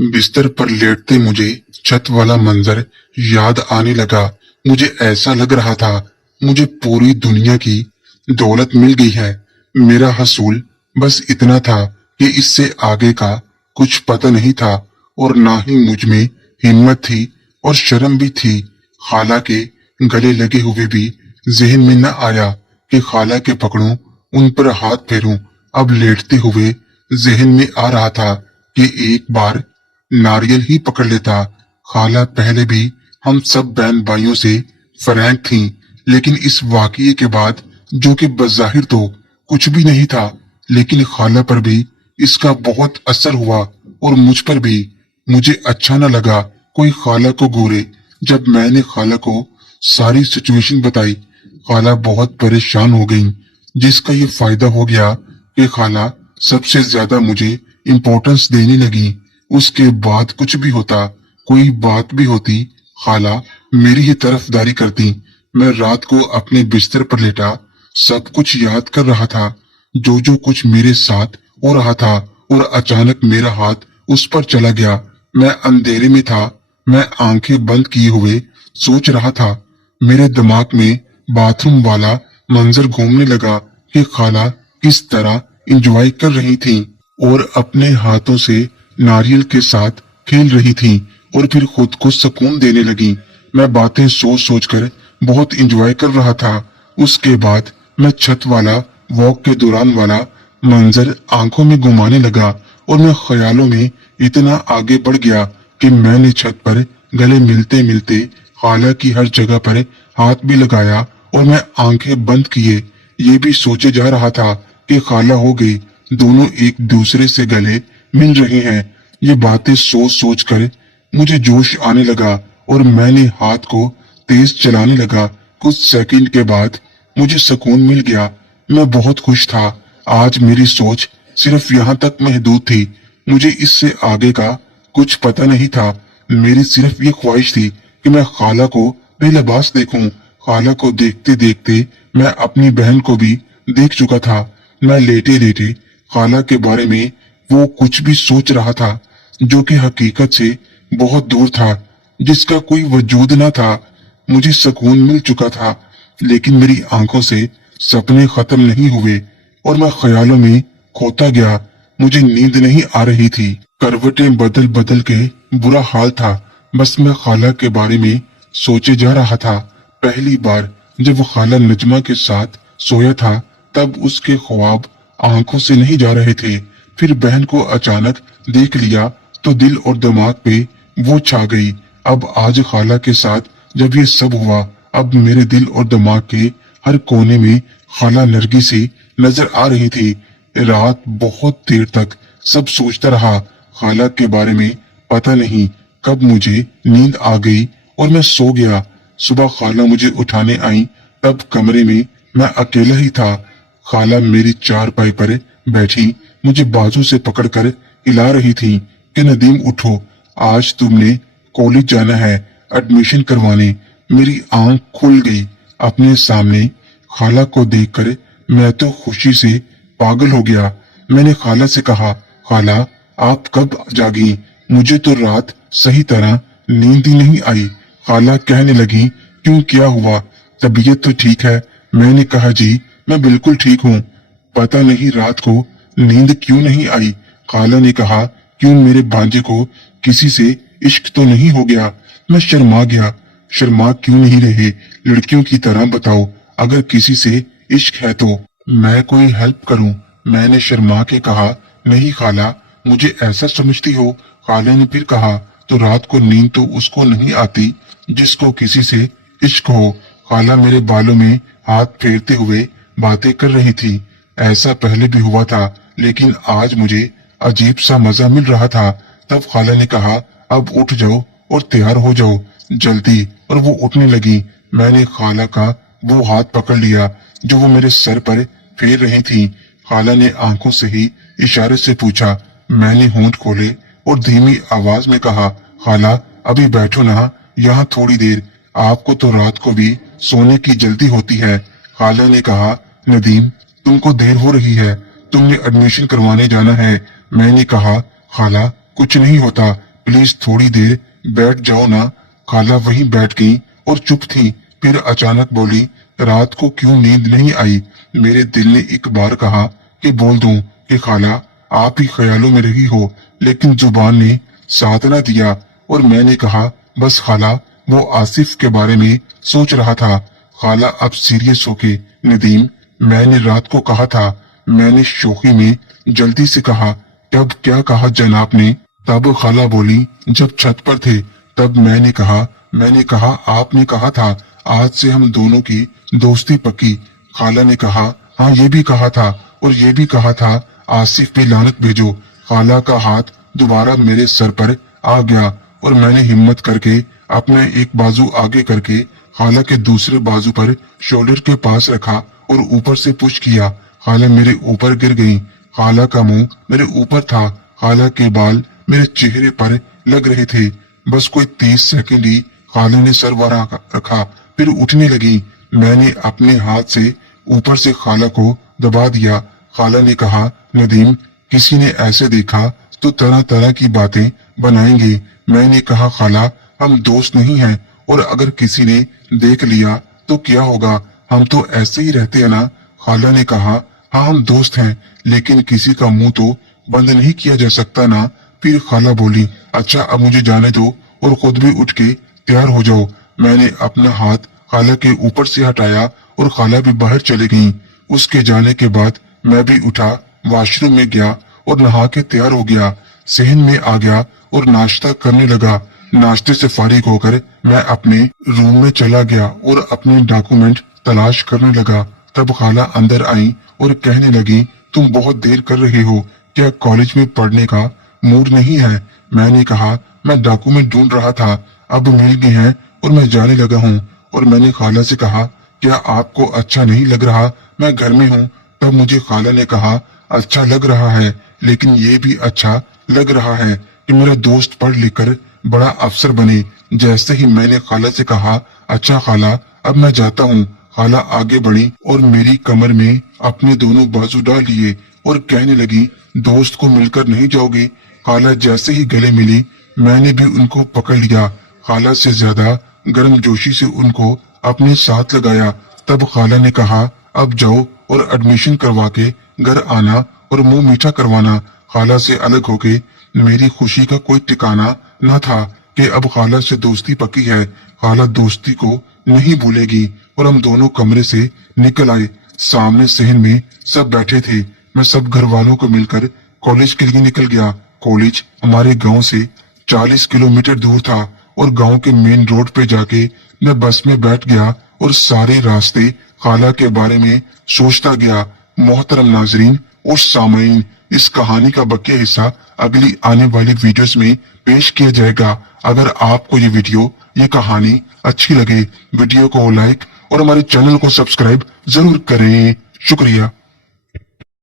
बिस्तर पर लेटते मुझे छत वाला मंजर याद आने लगा। मुझे ऐसा लग रहा था मुझे पूरी दुनिया की दौलत मिल गई है। मेरा हसूल बस इतना था कि इससे आगे का कुछ पता नहीं था और ना ही मुझ में हिम्मत थी और शर्म भी थी। खाला के गले लगे हुए भी जहन में न आया कि खाला के पकड़ूं, उन पर हाथ फेरूं। अब लेटते हुए जहन में आ रहा था कि एक बार नारियल ही पकड़ लेता। खाला पहले भी हम सब बहन भाइयों से फ्रैंक थी, लेकिन इस वाकये के बाद, जो कि बज़ाहिर तो कुछ भी नहीं था, लेकिन खाला पर भी इसका बहुत असर हुआ और मुझ पर भी। मुझे अच्छा न लगा कोई खाला को घूरे। जब मैंने खाला को सारी सिचुएशन बताई, खाला बहुत परेशान हो गई, जिसका ये फायदा हो गया कि खाला सबसे ज्यादा मुझे इम्पोर्टेंस देने लगी। उसके बाद कुछ भी होता, कोई बात भी होती, खाला मेरी ही तरफदारी करती। मैं रात को अपने बिस्तर पर लेटा सब कुछ याद कर रहा था, जो जो कुछ मेरे साथ हो रहा था, और अचानक मेरा हाथ उस पर चला गया। मैं अंधेरे में था, मैं आंखें बंद किए हुए सोच रहा था। मेरे दिमाग में बाथरूम वाला मंजर घूमने लगा कि खाला किस तरह एंजॉय कर रही थी और अपने हाथों से नारियल के साथ खेल रही थी और फिर खुद को सुकून देने लगी। मैं बातें सोच सोच कर बहुत एंजॉय कर रहा था। उसके बाद मैं छत वाला वॉक के दौरान वाला मंजर आंखों में घुमाने लगा और मैं ख्यालों में इतना आगे बढ़ गया कि मैंने छत पर गले मिलते मिलते खाला की हर जगह पर हाथ भी लगाया और मैं आंखें बंद किए ये भी सोचे जा रहा था कि खाला हो गई, दोनों एक दूसरे से गले मिल रहे हैं। ये बातें सोच सोच कर मुझे जोश आने लगा और मैंने हाथ को तेज चलाने लगा। कुछ सेकंड के बाद मुझे सुकून मिल गया। मैं बहुत खुश था। आज मेरी सोच सिर्फ यहाँ तक महदूद थी। मुझे इससे आगे का कुछ पता नहीं था। मेरी सिर्फ ये ख्वाहिश थी कि मैं खाला को बेलबास देखूं। खाला को देखते देखते मैं अपनी बहन को भी देख चुका था। मैं लेटे लेटे खाला के बारे में वो कुछ भी सोच रहा था, जो कि हकीकत से बहुत दूर था, जिसका कोई वजूद न था। मुझे सुकून मिल चुका था, लेकिन मेरी आंखों से सपने खत्म नहीं हुए और मैं ख्यालों में खोता गया। मुझे नींद नहीं आ रही थी। करवटें बदल बदल के बुरा हाल था। बस मैं खाला के बारे में सोचे जा रहा था। पहली बार जब वो खाला नजमा के साथ सोया था, तब उसके ख्वाब आंखों से नहीं जा रहे थे। फिर बहन को अचानक देख लिया तो दिल और दिमाग पे वो छा गई। अब आज खाला के साथ जब ये सब हुआ, अब मेरे दिल और दिमाग के हर कोने में खाला नरगी सी नजर आ रही थी। रात बहुत देर तक सब सोचता रहा खाला के बारे में। पता नहीं कब मुझे नींद आ गई और मैं सो गया। सुबह खाला मुझे उठाने आई, तब कमरे में मैं अकेला ही था। खाला मेरी चारपाई पर बैठी मुझे बाजू से पकड़कर हिला रही थी कि नदीम उठो, आज तुमने कॉलेज जाना है, एडमिशन करवाने। मेरी आंख खुल गई। अपने सामने खाला को देखकर मैं तो खुशी से पागल हो गया। मैंने खाला से कहा, खाला आप कब जागी? मुझे तो रात सही तरह नींद ही नहीं आई। खाला कहने लगी, क्यों क्या हुआ? तबीयत तो ठीक है। मैंने कहा, जी मैं बिल्कुल ठीक हूँ। पता नहीं रात को नींद क्यों नहीं आई। खाला ने कहा, क्यों मेरे भांजे को किसी से इश्क तो नहीं हो गया? मैं शर्मा गया। शर्मा क्यों नहीं रहे? लड़कियों की तरह बताओ, अगर किसी से इश्क है तो मैं कोई हेल्प करूं। मैंने शर्मा के कहा, नहीं खाला, मुझे ऐसा समझती हो? खाला ने फिर कहा, तो रात को नींद तो उसको नहीं आती जिसको किसी से इश्क हो। खाला मेरे बालों में हाथ फेरते हुए बातें कर रही थी। ऐसा पहले भी हुआ था, लेकिन आज मुझे अजीब सा मजा मिल रहा था। तब खाला ने कहा, अब उठ जाओ और तैयार हो जाओ जल्दी। और वो उठने लगी। मैंने खाला का वो हाथ पकड़ लिया जो वो मेरे सर पर फेर रही थी। खाला ने आंखों से ही इशारे से पूछा। मैंने होंठ खोले और धीमी आवाज में कहा, खाला अभी बैठो ना यहाँ थोड़ी देर, आपको तो रात को भी सोने की जल्दी होती है। खाला ने कहा, नदीम तुमको देर हो रही है, तुमने एडमिशन करवाने जाना है। मैंने कहा, खाला कुछ नहीं होता, प्लीज थोड़ी देर बैठ जाओ ना। खाला वहीं बैठ गई और चुप थी। फिर अचानक बोली, रात को क्यों नींद नहीं आई? मेरे दिल ने एक बार कहा कि बोल दूं कि खाला आप ही ख्यालों में रही हो, लेकिन जुबान ने साथ न दिया और मैंने कहा, बस खाला वो आसिफ के बारे में सोच रहा था। खाला अब सीरियस होके, नदीम मैंने रात को कहा था। मैंने शोखी में जल्दी से कहा, तब क्या कहा जनाब ने? तब खाला बोली, जब छत पर थे तब मैंने कहा आपने कहा था आज से हम दोनों की दोस्ती पक्की। खाला ने कहा, हाँ ये भी कहा था और ये भी कहा था आसिफ पे लानत भेजो। खाला का हाथ दोबारा मेरे सर पर आ गया और मैंने हिम्मत करके अपना एक बाजू आगे करके खाला के दूसरे बाजू पर शोल्डर के पास रखा और ऊपर से पुश किया। खाला मेरे ऊपर गिर गई। खाला का मुंह मेरे ऊपर था। खाला के बाल मेरे चेहरे पर लग रहे थे। बस कोई 30 सेकंड ही खाला ने सर वरा रखा, फिर उठने लगी। मैंने अपने हाथ से ऊपर से खाला को दबा दिया। खाला ने कहा, नदीम किसी ने ऐसे देखा तो तरह तरह की बातें बनाएंगे। मैंने कहा, खाला हम दोस्त नहीं हैं और अगर किसी ने देख लिया तो क्या होगा? हम तो ऐसे ही रहते हैं ना। खाला ने कहा, हाँ हम दोस्त हैं, लेकिन किसी का मुंह तो बंद नहीं किया जा सकता ना। फिर खाला बोली, अच्छा अब मुझे जाने दो और खुद भी उठ के तैयार हो जाओ। मैंने अपना हाथ खाला के ऊपर से हटाया और खाला भी बाहर चली गई। उसके जाने के बाद मैं भी उठा, वॉशरूम में गया और नहा के तैयार हो गया। सहन में आ गया और नाश्ता करने लगा। नाश्ते से फारिग होकर मैं अपने रूम में चला गया और अपने डॉक्यूमेंट तलाश करने लगा। तब खाला अंदर आई और कहने लगी, तुम बहुत देर कर रहे हो, क्या कॉलेज में पढ़ने का मूड नहीं है? मैंने कहा, मैं डॉक्यूमेंट ढूंढ रहा था, अब मिल गए हैं और मैं जाने लगा हूँ। और मैंने खाला से कहा, क्या आपको अच्छा नहीं लग रहा? मैं घर में हूँ। तब मुझे खाला ने कहा, अच्छा लग रहा है, लेकिन ये भी अच्छा लग रहा है कि मेरा दोस्त पढ़ लिख कर बड़ा अफसर बने। जैसे ही मैंने खाला से कहा, अच्छा खाला अब मैं जाता हूँ, खाला आगे बढ़ी और मेरी कमर में अपने दोनों बाजू डाल लिए और कहने लगी, दोस्त को मिलकर नहीं जाओगे? खाला जैसे ही गले मिली मैंने भी उनको पकड़ लिया। खाला से ज्यादा गर्मजोशी से उनको अपने साथ लगाया। तब खाला ने कहा, अब जाओ और एडमिशन करवा के घर आना और मुंह मीठा करवाना। खाला से अलग होके मेरी खुशी का कोई ठिकाना न था कि अब खाला से दोस्ती पक्की है। खाला दोस्ती को नहीं भूलेगी। और हम दोनों कमरे से निकल आए। सामने सहन में सब बैठे थे। मैं सब घर वालों को मिलकर कॉलेज के लिए निकल गया। कॉलेज हमारे गांव से 40 किलोमीटर दूर था और गांव के मेन रोड पे जाके मैं बस में बैठ गया और सारे रास्ते खाला के बारे में सोचता गया। मोहतरम नाजरीन और सामईन, इस कहानी का बकिया हिस्सा अगली आने वाली वीडियोस में पेश किया जाएगा। अगर आपको ये कहानी अच्छी लगे, वीडियो को लाइक और हमारे चैनल को सब्सक्राइब जरूर करें। शुक्रिया।